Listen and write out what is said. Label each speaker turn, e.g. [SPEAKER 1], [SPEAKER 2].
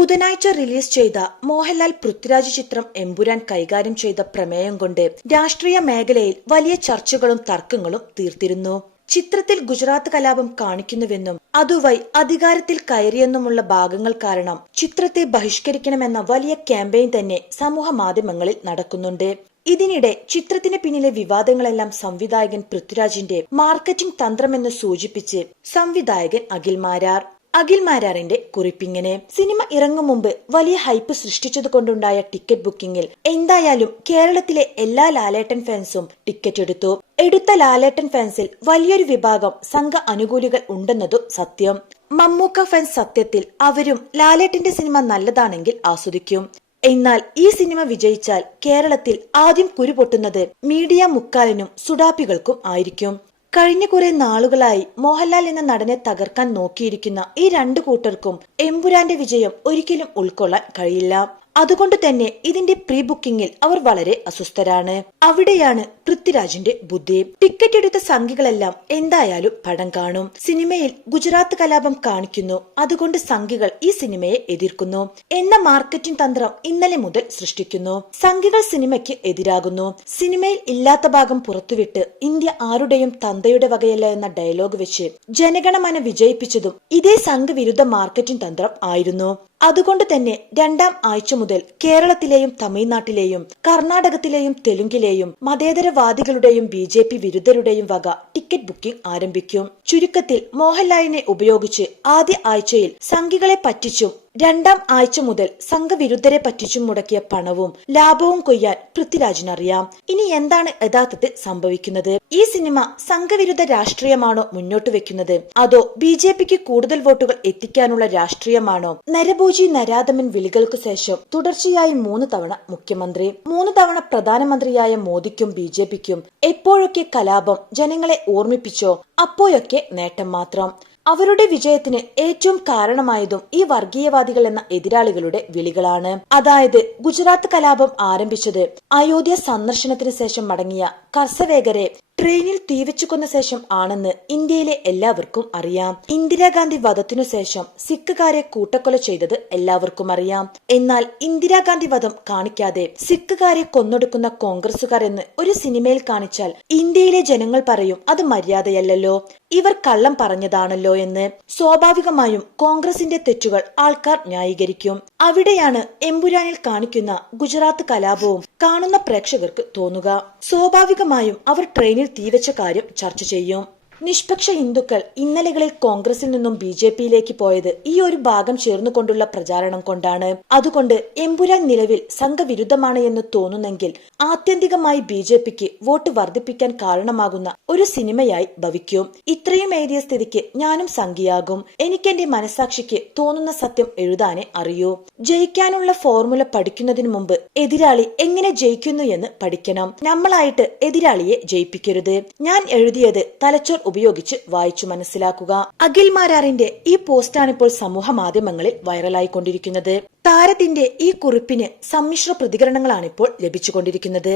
[SPEAKER 1] ബുധനാഴ്ച റിലീസ് ചെയ്ത മോഹൻലാൽ പൃഥ്വിരാജ് ചിത്രം എമ്പുരാൻ കൈകാര്യം ചെയ്ത പ്രമേയം കൊണ്ട് രാഷ്ട്രീയ മേഖലയിൽ വലിയ ചർച്ചകളും തർക്കങ്ങളും തീർത്തിരുന്നു. ചിത്രത്തിൽ ഗുജറാത്ത് കലാപം കാണിക്കുന്നുവെന്നും അതുവഴി അധികാരത്തിൽ കയറിയെന്നുമുള്ള ഭാഗങ്ങൾ കാരണം ചിത്രത്തെ ബഹിഷ്കരിക്കണമെന്ന വലിയ ക്യാമ്പയിൻ തന്നെ സമൂഹ മാധ്യമങ്ങളിൽ നടക്കുന്നുണ്ട്. ഇതിനിടെ ചിത്രത്തിന് പിന്നിലെ വിവാദങ്ങളെല്ലാം സംവിധായകൻ പൃഥ്വിരാജിന്റെ മാർക്കറ്റിംഗ് തന്ത്രമെന്ന് സൂചിപ്പിച്ച് സംവിധായകൻ അഖിൽ മാരാർ. അഖിൽ മാരാറിന്റെ കുറിപ്പിങ്ങനെ സിനിമ ഇറങ്ങും മുമ്പ് വലിയ ഹൈപ്പ് സൃഷ്ടിച്ചതുകൊണ്ടുണ്ടായ ടിക്കറ്റ് ബുക്കിംഗിൽ എന്തായാലും കേരളത്തിലെ എല്ലാ ലാലേട്ടൻ ഫാൻസും ടിക്കറ്റ് എടുത്തു. എടുത്ത ലാലേട്ടൻ ഫാൻസിൽ വലിയൊരു വിഭാഗം സംഘ അനുകൂലികൾ ഉണ്ടെന്നതും സത്യം. മമ്മൂക്ക ഫാൻസ് സത്യത്തിൽ അവരും ലാലേട്ടന്റെ സിനിമ നല്ലതാണെങ്കിൽ ആസ്വദിക്കും. എന്നാൽ ഈ സിനിമ വിജയിച്ചാൽ കേരളത്തിൽ ആദ്യം കുരുപൊട്ടുന്നത് മീഡിയ മുക്കാലിനും സുഡാപ്പികൾക്കും ആയിരിക്കും. കഴിഞ്ഞ കുറെ നാളുകളായി മോഹൻലാൽ എന്ന നടനെ തകർക്കാൻ നോക്കിയിരിക്കുന്ന ഈ രണ്ടു കൂട്ടർക്കും എമ്പുരാന്റെ വിജയം ഒരിക്കലും ഉൾക്കൊള്ളാൻ കഴിയില്ല. അതുകൊണ്ട് തന്നെ ഇതിന്റെ പ്രീ ബുക്കിംഗിൽ അവർ വളരെ അസ്വസ്ഥരാണ്. അവിടെയാണ് പൃഥ്വിരാജിന്റെ ബുദ്ധി. ടിക്കറ്റ് എടുത്ത സംഘികളെല്ലാം എന്തായാലും പടം കാണും. സിനിമയിൽ ഗുജറാത്ത് കലാപം കാണിക്കുന്നു. അതുകൊണ്ട് സംഘികൾ ഈ സിനിമയെ എതിർക്കുന്നു. എന്ന മാർക്കറ്റിംഗ് തന്ത്രം ഇന്നലെ മുതൽ സൃഷ്ടിക്കുന്നു. സംഘികൾ സിനിമയ്ക്ക് എതിരാകുന്നു. സിനിമയിൽ ഇല്ലാത്ത ഭാഗം പുറത്തുവിട്ട് ഇന്ത്യ ആരുടെയും തന്തയുടെ വകയല്ല എന്ന ഡയലോഗ് വെച്ച് ജനഗണമന വിജയിപ്പിച്ചതും ഇതേ സംഘവിരുദ്ധ മാർക്കറ്റിംഗ് തന്ത്രം ആയിരുന്നു. അതുകൊണ്ട് തന്നെ രണ്ടാം ആഴ്ച മുതൽ കേരളത്തിലെയും തമിഴ്നാട്ടിലെയും കർണാടകത്തിലെയും തെലുങ്കിലെയും മതേതരവാദികളുടെയും ബി ജെ പി വിരുദ്ധരുടെയും വക ടിക്കറ്റ് ബുക്കിംഗ് ആരംഭിക്കും. ചുരുക്കത്തിൽ മോഹൻലാലിനെ ഉപയോഗിച്ച് ആദ്യ ആഴ്ചയിൽ സംഘികളെ പറ്റിച്ചും രണ്ടാം ആഴ്ച മുതൽ സംഘവിരുദ്ധരെ പറ്റിച്ചും മുടക്കിയ പണവും ലാഭവും കൊയ്യാൻ പൃഥ്വിരാജിനറിയാം ഇനി എന്താണ് യഥാർത്ഥത്തിൽ സംഭവിക്കുന്നത്? ഈ സിനിമ സംഘവിരുദ്ധ രാഷ്ട്രീയമാണോ മുന്നോട്ട് വെക്കുന്നത്? അതോ ബി ജെ പിക്ക് കൂടുതൽ വോട്ടുകൾ എത്തിക്കാനുള്ള രാഷ്ട്രീയമാണോ? നരഭോജി നരാധമൻ വിളികൾക്ക് ശേഷം തുടർച്ചയായി മൂന്ന് തവണ മുഖ്യമന്ത്രി മൂന്ന് തവണ പ്രധാനമന്ത്രിയായ മോദിക്കും ബി ജെ പിക്കും എപ്പോഴൊക്കെ കലാപം ജനങ്ങളെ ഓർമ്മിപ്പിച്ചോ അപ്പോഴൊക്കെ നേട്ടം മാത്രം. അവരുടെ വിജയത്തിന് ഏറ്റവും കാരണമായതും ഈ വർഗീയവാദികൾ എന്ന എതിരാളികളുടെ വിളികളാണ്. അതായത് ഗുജറാത്ത് കലാപം ആരംഭിച്ചത് അയോധ്യ സന്ദർശനത്തിന് ശേഷം മടങ്ങിയ കർസവേഗരെ ട്രെയിനിൽ തീവച്ചു കൊന്ന ശേഷം ആണെന്ന് ഇന്ത്യയിലെ എല്ലാവർക്കും അറിയാം. ഇന്ദിരാഗാന്ധി വധത്തിനു ശേഷം സിഖുകാരെ കൂട്ടക്കൊല ചെയ്തത് എല്ലാവർക്കും അറിയാം. എന്നാൽ ഇന്ദിരാഗാന്ധി വധം കാണിക്കാതെ സിഖുകാരെ കൊന്നൊടുക്കുന്ന കോൺഗ്രസുകാർ എന്ന് ഒരു സിനിമയിൽ കാണിച്ചാൽ ഇന്ത്യയിലെ ജനങ്ങൾ പറയും അത് മര്യാദയല്ലല്ലോ. ഇവർ കള്ളം പറഞ്ഞതാണല്ലോ എന്ന്. സ്വാഭാവികമായും കോൺഗ്രസിന്റെ തെറ്റുകൾ ആൾക്കാർ ന്യായീകരിക്കും. അവിടെയാണ് എമ്പുരാനിൽ കാണിക്കുന്ന ഗുജറാത്ത് കലാപവും കാണുന്ന പ്രേക്ഷകർക്ക് തോന്നുക. സ്വാഭാവികമായും അവർ ട്രെയിനിൽ തീവച്ച കാര്യം ചർച്ച ചെയ്യും നിഷ്പക്ഷ ഹിന്ദുക്കൾ ഇന്നലകളിൽ കോൺഗ്രസിൽ നിന്നും ബി ജെ പിയിലേക്ക് പോയത് ഈ ഒരു ഭാഗം ചേർന്നുകൊണ്ടുള്ള പ്രചാരണം കൊണ്ടാണ്. അതുകൊണ്ട് എമ്പുരാൻ നിലവിൽ സംഘവിരുദ്ധമാണ് എന്ന് തോന്നുന്നെങ്കിൽ ആത്യന്തികമായി ബി ജെ പിക്ക് വോട്ട് വർദ്ധിപ്പിക്കാൻ കാരണമാകുന്ന ഒരു സിനിമയായി ഭവിക്കും. ഇത്രയും എഴുതിയ സ്ഥിതിക്ക് ഞാനും സംഖ്യയാകും. എനിക്കെന്റെ മനസാക്ഷിക്ക് തോന്നുന്ന സത്യം എഴുതാനേ അറിയൂ. ജയിക്കാനുള്ള ഫോർമുല പഠിക്കുന്നതിന് മുമ്പ് എതിരാളി എങ്ങനെ ജയിക്കുന്നു എന്ന് പഠിക്കണം. നമ്മളായിട്ട് എതിരാളിയെ ജയിപ്പിക്കരുത്. ഞാൻ എഴുതിയത് തലച്ചോർ ഉപയോഗിച്ച് വായിച്ചു മനസ്സിലാക്കുക. അഖിൽ മാരാറിന്റെ ഈ പോസ്റ്റാണിപ്പോൾ സമൂഹ മാധ്യമങ്ങളിൽ വൈറലായിക്കൊണ്ടിരിക്കുന്നത്. താരത്തിന്റെ ഈ കുറിപ്പിന് സമ്മിശ്ര പ്രതികരണങ്ങളാണിപ്പോൾ ലഭിച്ചുകൊണ്ടിരിക്കുന്നത്.